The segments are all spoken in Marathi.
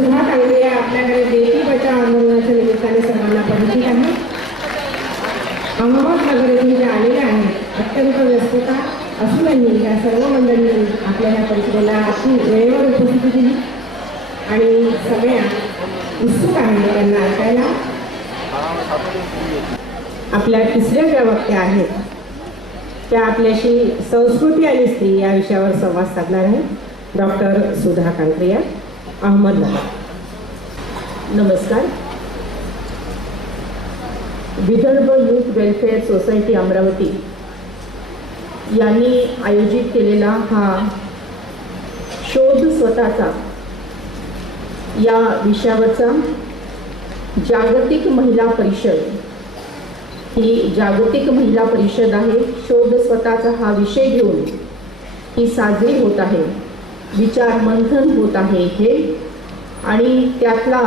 सुधा कांगरे आपल्याकडे बेटी बचाव आंदोलनाच्या निमित्ताने सर्वांना परिचित आहे. अहमदनगर येथून जे आलेले आहेत, अत्यंत व्यस्तता असूनही या सर्व मंडळींनी आपल्या या परिषदेला अति वेळेवर उपस्थिती दिली आणि सगळ्या उत्सुक आहेत त्यांना ऐकायला. आपल्या तिसऱ्या ज्या वक्त्या आहेत त्या आपल्याशी संस्कृती आणि स्त्री या विषयावर संवाद साधणार आहेत डॉक्टर सुधा कांगरे, अहमदनगर. नमस्कार. Vidarbha youth welfare society Amravati यांनी आयोजित केलेला हा शोध स्वतःचा या विषयावरचा जागतिक महिला परिषद, ही जागतिक महिला परिषद आहे. शोध स्वतःचा हा विषय घेऊन ही साजरी होत आहे, विचार मंथन होत आहे इथे. आणि त्यातला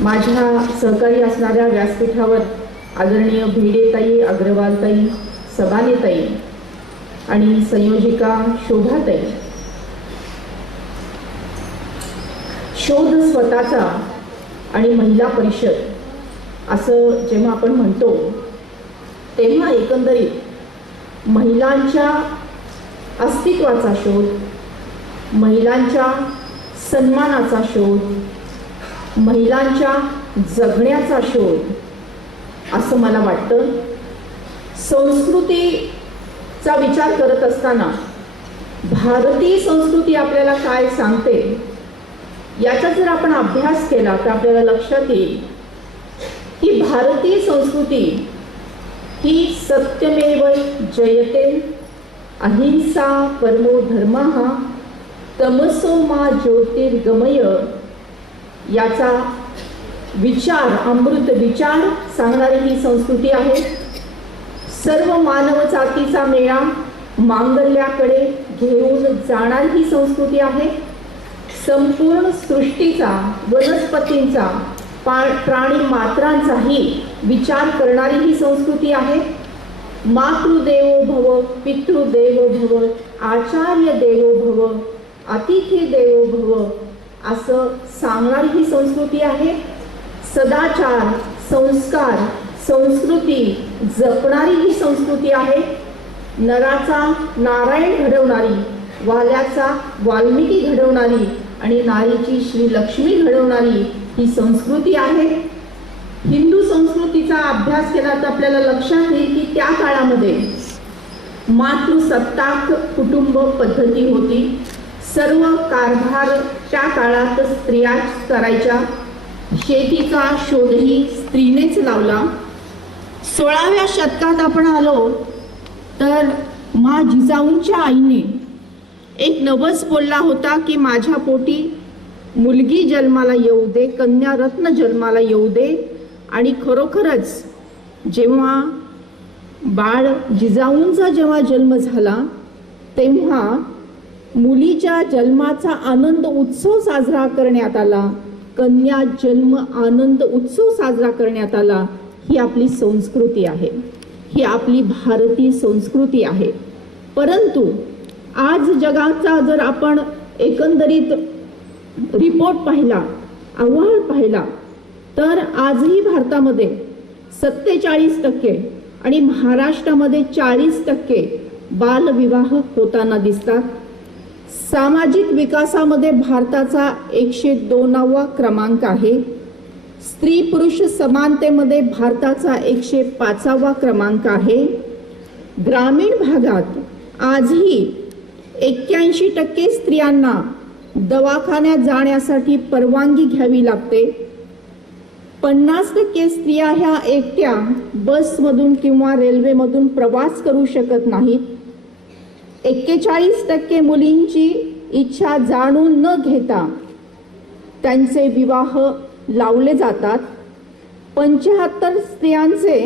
माझ्या सहकारी असणाऱ्या व्यासपीठावर आदरणीय भिडेताई, अग्रवालताई, सबानेताई आणि संयोजिका शोभाताई. शोध स्वतःचा आणि महिला परिषद असं जेव्हा आपण म्हणतो तेव्हा एकंदरीत महिलांच्या अस्तित्वाचा शोध, महिलांच्या सन्मानाचा शोध, महिलांच्या जगण्याचा शोध असं मला वाटतं. संस्कृतीचा विचार करत असताना भारतीय संस्कृती आपल्याला काय सांगते याचा जर आपण अभ्यास केला तर आपल्याला लक्षात येईल की भारतीय संस्कृती ही सत्यमेव जयते, अहिंसा परमो धर्मः, तमसो मा ज्योतिर्गमय याचा विचार, अमृत विचार सांगणारी ही संस्कृती आहे. सर्व मानव जातीचा मेळा मांगल्याकडे घेऊन जाणारी ही संस्कृती आहे. संपूर्ण सृष्टीचा, वनस्पतींचा, प्राणी मात्रांचाही विचार करणारी ही संस्कृती आहे. मातृदेवो भव, पितृदेवो भव, आचार्य देवो भव, अतिथी देवो भव असं सांगणारी ही संस्कृती आहे. सदाचार, संस्कार, संस्कृती जपणारी ही संस्कृती आहे. नराचा नारायण घडवणारी, वाल्याचा वाल्मिकी घडवणारी आणि नारीची श्रीलक्ष्मी घडवणारी ही संस्कृती आहे. हिंदू संस्कृतीचा अभ्यास केला तर आपल्याला लक्षात येईल की त्या काळामध्ये मातृसत्ताक कुटुंब पद्धती होती. सर्व कारभार त्या काळात स्त्रियाच करायच्या. शेतीचा शोधही स्त्रीनेच लावला. 16व्या शतकात आपण आलो तर मा जिजाऊंच्या आईने एक नवस बोलला होता की माझ्या पोटी मुलगी जन्माला येऊ दे, कन्या रत्न जन्माला येऊ दे. आणि खरोखरच जेव्हा बाळ जिजाऊंचा जेव्हा जन्म झाला तेव्हा मुलीच्या जन्माचा आनंद उत्सव साजरा करण्यात आला, कन्या जन्म आनंद उत्सव साजरा करण्यात आला. ही आपली संस्कृती आहे, ही आपली भारतीय संस्कृती आहे. परंतु आज जगाचा जर आपण एकंदरीत रिपोर्ट पाहिला, अहवाल पाहिला तर आजही भारतामध्ये 47% आणि महाराष्ट्रामध्ये 40% बालविवाह होताना दिसतात. सामाजिक विकासामध्ये भारताचा 102वा क्रमांक आहे. स्त्री पुरुष समानतेमध्ये भारताचा 105वा क्रमांक आहे. ग्रामीण भागात आजही 81% स्त्रियांना दवाखान्यात जाण्यासाठी परवानगी घ्यावी लागते. 50% स्त्रिया ह्या एकट्या बसमधून किंवा रेल्वेमधून प्रवास करू शकत नाहीत. 41% मुलींची इच्छा जाणून न घेता त्यांचे विवाह लावले जातात. 75% स्त्रियांचे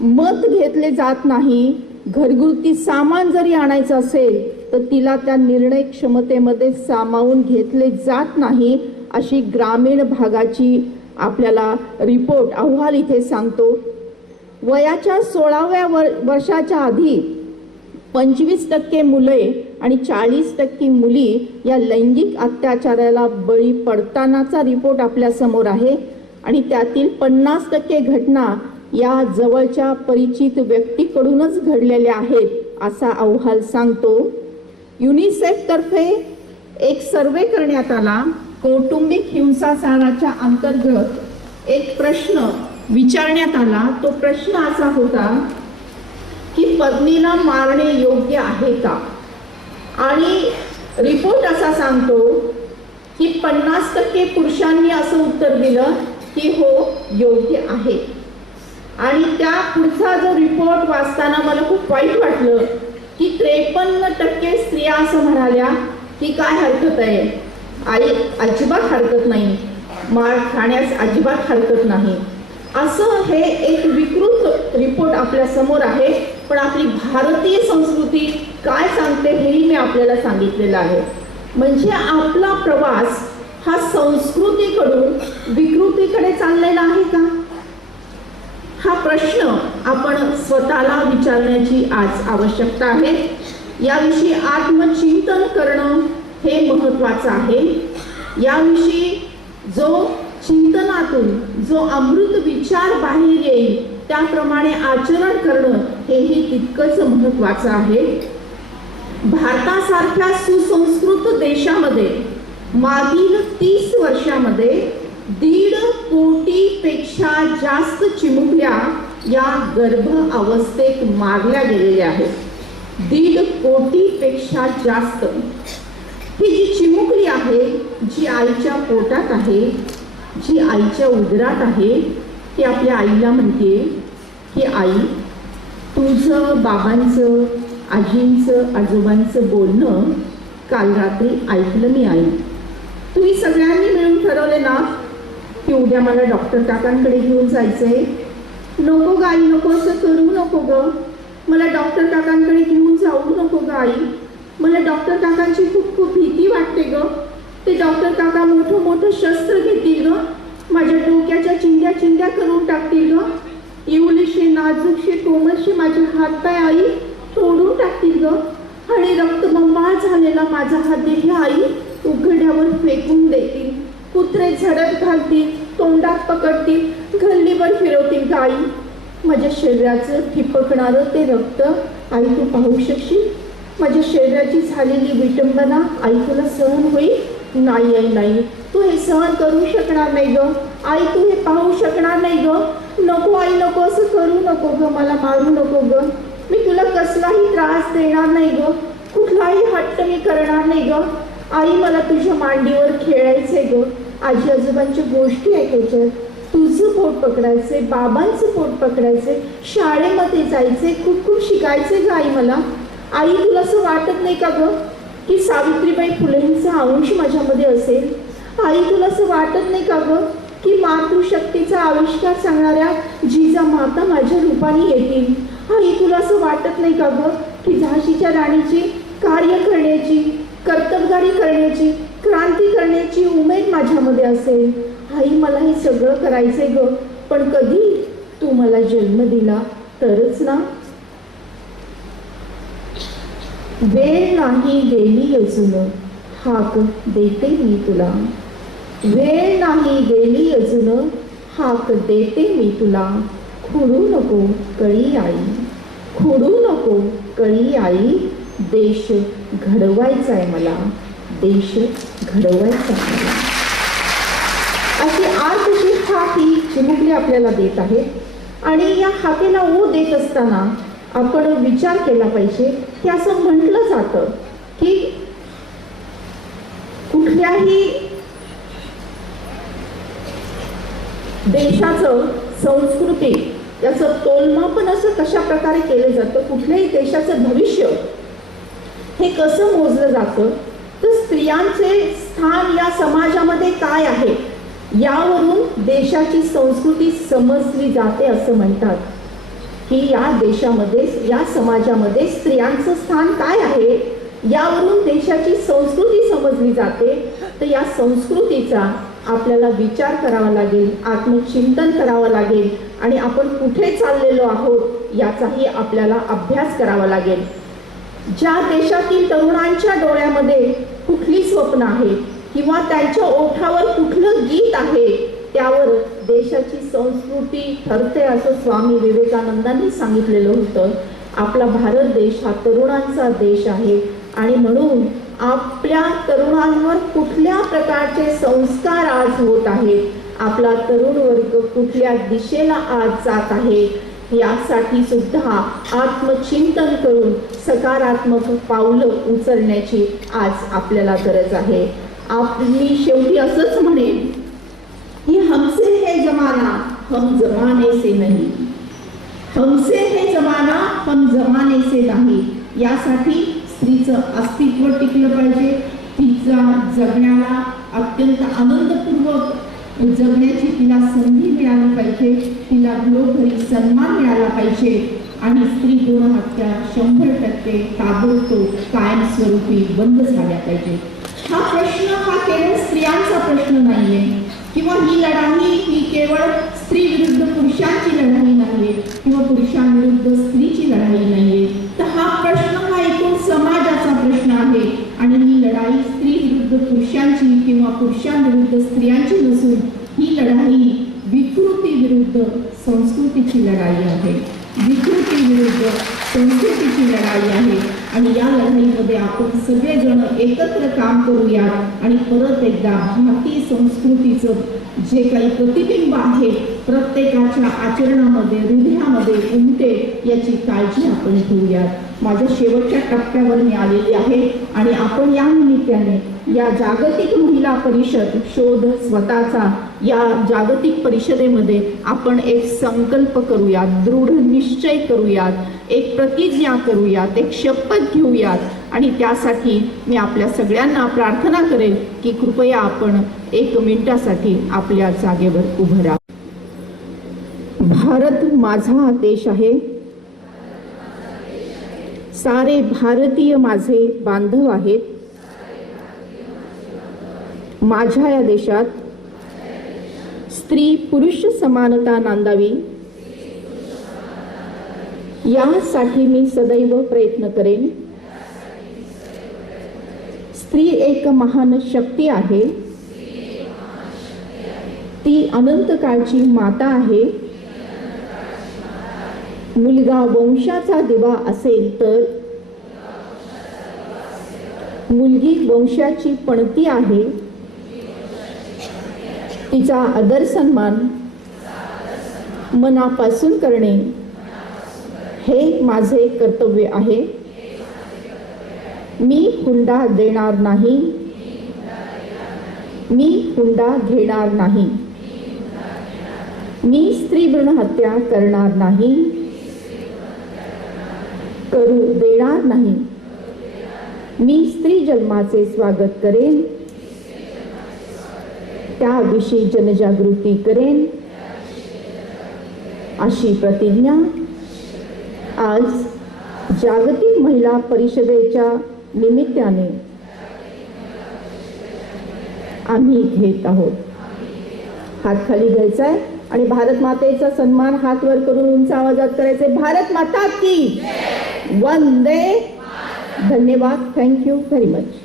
मत घेतले जात नाही. घरगुती सामान जरी आणायचं असेल तर तिला त्या निर्णय क्षमतेमध्ये सामावून घेतले जात नाही, अशी ग्रामीण भागाची आपल्याला रिपोर्ट अहवाल इथे सांगतो. वयाच्या 16व्या वर्षाच्या आधी 25% मुले आणि 40% मुली या लैंगिक अत्याचाराला बळी पडतानाचा रिपोर्ट आपल्या समोर आहे आणि त्यातील 50% घटना या जवळच्या परिचित व्यक्तीकडूनच घडलेल्या आहेत असा अहवाल सांगतो. युनिसेफ तर्फे एक सर्वे करण्यात आला. कौटुंबिक हिंसाचाराच्या अंतर्गत एक प्रश्न विचारण्यात आला. तो प्रश्न असा होता की पत्नीला मारणे योग्य आहे का? आणि रिपोर्ट असा सांगतो की 50% पुरुषांनी असं उत्तर दिलं की हो योग्य आहे. आणि त्या पुढचा जो रिपोर्ट वाचताना मला खूप वाईट वाटलं की 53% स्त्रिया असं म्हणाल्या की काय हरकत आहे, आई अजिबात हरकत नाही, मार खाण्यास अजिबात हरकत नाही. असं हे एक विकृत रिपोर्ट आपल्या समोर आहे. पण आपली भारतीय संस्कृती काय सांगते हेही मी आपल्याला सांगितलेलं आहे. म्हणजे आपला प्रवास हा संस्कृतीकडून विकृतीकडे चाललेला आहे का? हा प्रश्न आपण स्वतःला विचारण्याची आज आवश्यकता आहे. याविषयी आत्मचिंतन करणं हे महत्त्वाचं आहे. याविषयी जो चिंतनातून जो अमृत विचार बाहेर येईल त्याप्रमाणे आचरण करणं हेही तितकंच महत्त्वाचं आहे. भारतासारख्या सुसंस्कृत देशामध्ये मागील 30 वर्षामध्ये 1.5 कोटीपेक्षा जास्त चिमुकल्या या गर्भ अवस्थेत मारल्या गेलेल्या आहेत. 1.5 कोटीपेक्षा जास्त. ही जी चिमुकली आहे, जी आईच्या पोटात आहे, जी आईच्या उदरात आहे, ती आपल्या आईला म्हणते की आई तुझं बाबांचं आजींचं आजोबांचं बोलणं काल रात्री ऐकलं मी आई. तुम्ही सगळ्यांनी मिळून ठरवले ना की उद्या मला डॉक्टर काकांकडे घेऊन जायचंय. नको ग आई, नको असं करू नको ग, मला डॉक्टर काकांकडे घेऊन जाऊ नको ग आई, मला डॉक्टर काकांची खूप खूप भीती वाटते ग. ते डॉक्टर काका मोठं मोठं शस्त्र घेतील ग, माझ्या डोक्याच्या चिंध्या चिंध्या करून टाकतील ग, एवढीशी नाजूकशी कोमलशी माझे हात पाय आई तोडून टाकतील ग, आणि रक्तबंबाळ झालेला माझा हात देह आई उघड्यावर फेकून देतील, कुत्रे झडप घालतील, तोंडात पकडतील, गल्लीवर फिरवतील ग आई. माझ्या शरीराचं ठिपकणारं ते रक्त आई तू पाहू शकशील? माझ्या शरीराची झालेली विटंबना आई तुला सहन होईल? नाही आई नाही, तू हे सहन करू शकणार नाही ग आई, तू हे पाहू शकणार नाही ग. नको आई नको, असं करू नको ग, मला मारू नको ग, मी तुला कसलाही त्रास देणार नाही ग, कुठलाही हट्ट मी करणार नाही ग आई, मला तुझ्या मांडीवर खेळायचंय ग, आजी आजोबांच्या गोष्टी ऐकायच्या, तुझं पोट पकडायचंय, बाबांचं पोट पकडायचंय, शाळेमध्ये जायचंय, खूप खूप शिकायचंय ग आई मला. आई तुला असं वाटत नाही का ग की सावित्रीबाई फुलेंचा अंश माझ्यामध्ये असेल? आई तुला असं वाटत नाही का ग की मातृशक्तीचा आविष्कार सांगणाऱ्या जिजा माता माझ्या रूपाने येतील? आई तुला असं वाटत नाही का ग की झाशीच्या राणीची कार्य करण्याची, कर्तबगारी करण्याची, क्रांती करण्याची उमेद माझ्यामध्ये असेल? आई मला हे सगळं करायचंय ग, पण कधी तू मला जन्म दिला तरच ना. वेळ नाही गेली अजून हाक देते मी तुला, वेळ नाही गेली अजून हाक देते मी तुला, खुडू नको कळी आई, खुडू नको कळी आई, देश घडवायचा आहे मला, देश घडवायचा आहे मला. अशी आजची हाक ही चिमुकली आपल्याला देत आहे. आणि या हाकेला ओ देत असताना आपण विचार केला पाहिजे की असं म्हटलं जातं की कुठल्याही देशाचं संस्कृती याचं तोलमापन असं कशा प्रकारे केलं जातं, कुठल्याही देशाचं भविष्य हे कसं मोजलं जातं, तर स्त्रियांचे स्थान या समाजामध्ये काय आहे यावरून देशाची संस्कृती समजली जाते. असं म्हणतात की या देशामध्ये, या समाजामध्ये स्त्रियांचं स्थान काय आहे यावरून देशाची संस्कृती समजली जाते. तर या संस्कृतीचा आपल्याला विचार करावा लागेल, आत्मचिंतन करावं लागेल आणि आपण कुठे चाललेलो आहोत याचाही आपल्याला अभ्यास करावा लागेल. ज्या देशातील तरुणांच्या डोळ्यामध्ये कुठली स्वप्न आहे किंवा त्यांच्या ओठावर कुठलं गीत आहे त्यावर देशाची संस्कृती ठरते असं स्वामी विवेकानंदांनी सांगितलेलं होतं. आपला भारत देश हा तरुणांचा देश आहे आणि म्हणून आपल्या तरुणांवर कुठल्या प्रकारचे संस्कार आज होत आहेत, आपला तरुण वर्ग कुठल्या दिशेला आज जात आहे यासाठी सुद्धा आत्मचिंतन करून सकारात्मक पावलं उचलण्याची आज आपल्याला गरज आहे. आपली शेवटी असंच म्हणेन की हमसे है जमाना हम जमाने से नहीं, हमसे है जमाना हम जमाने से नाही. यासाठी स्त्रीचं अस्तित्व टिकलं पाहिजे. तिचा जगण्याला अत्यंत आनंदपूर्वक जगण्याची तिला संधी मिळाली पाहिजे. तिला घरोघरी सन्मान मिळाला पाहिजे आणि स्त्री भ्रूण हत्या 100% ताबडतोब कायमस्वरूपी बंद झाल्या पाहिजे. हा प्रश्न हा केवळ स्त्रियांचा प्रश्न नाहीये किंवा ही लढाई ही केवळ स्त्री विरुद्ध पुरुषांची लढाई नाहीये किंवा पुरुषांविरुद्ध स्त्रीची लढाई नाहीये, तर हा प्रश्न हा एकूण समाजाचा प्रश्न आहे. आणि ही लढाई स्त्री विरुद्ध पुरुषांची किंवा पुरुषांविरुद्ध स्त्रियांची नसून ही लढाई विकृती विरुद्ध संस्कृतीची लढाई आहे. विकृती विरुद्ध संस्कृतीची लढाई आहे आणि या लढाईमध्ये आपण सगळेजण एकत्र काम करूयात आणि परत एकदा भारतीय संस्कृतीचं जे काही प्रतिबिंब आहे प्रत्येकाच्या आचरणामध्ये हृदयामध्ये उमटे याची काळजी आपण घेऊयात. माझ्या शेवटच्या टप्प्यावर मी आलेली आहे आणि आपण या निमित्ताने या जागतिक महिला परिषद शोध स्वतःचा या जागतिक परिषदेमध्ये आपण एक संकल्प करूयात, दृढ निश्चय करूयात, एक प्रतिज्ञा करूयात, एक शपथ घेऊयात आणि त्यासाठी मी आपल्या सगळ्यांना प्रार्थना करेन की कृपया आपण 1 मिनिटासाठी आपल्या जागेवर उभं राहा. भारत माझा देश आहे, सारे भारतीय माझे बांधव आहेत. माझ्या या देशात स्त्री पुरुष समानता नांदावी यासाठी मी सदैव प्रयत्न करेन. स्त्री एक महान शक्ती आहे, ती अनंत काळची माता आहे. मुलगा वंशाचा दिवा असेल तर मुलगी वंशाची पणती आहे. तिचा आदर सन्मान मनापासून करणे हे माझे कर्तव्य आहे. मी हुंडा देणार नाही, मी हुंडा घेणार नाही, मी स्त्री भ्रूण हत्या करणार नाही, करू देणार नाही. मी स्त्री जन्माचे स्वागत करेन, त्याविषयी जनजागृती करेन अशी प्रतिज्ञा आज जागतिक महिला परिषदेच्या निमित्ताने आम्ही घेत आहोत. हात खाली घ्यायचा आहे आणि भारत मातेचा सन्मान हात वर करून उंच आवाजात करायचे. भारत माता की वंदे. धन्यवाद. Thank you very much.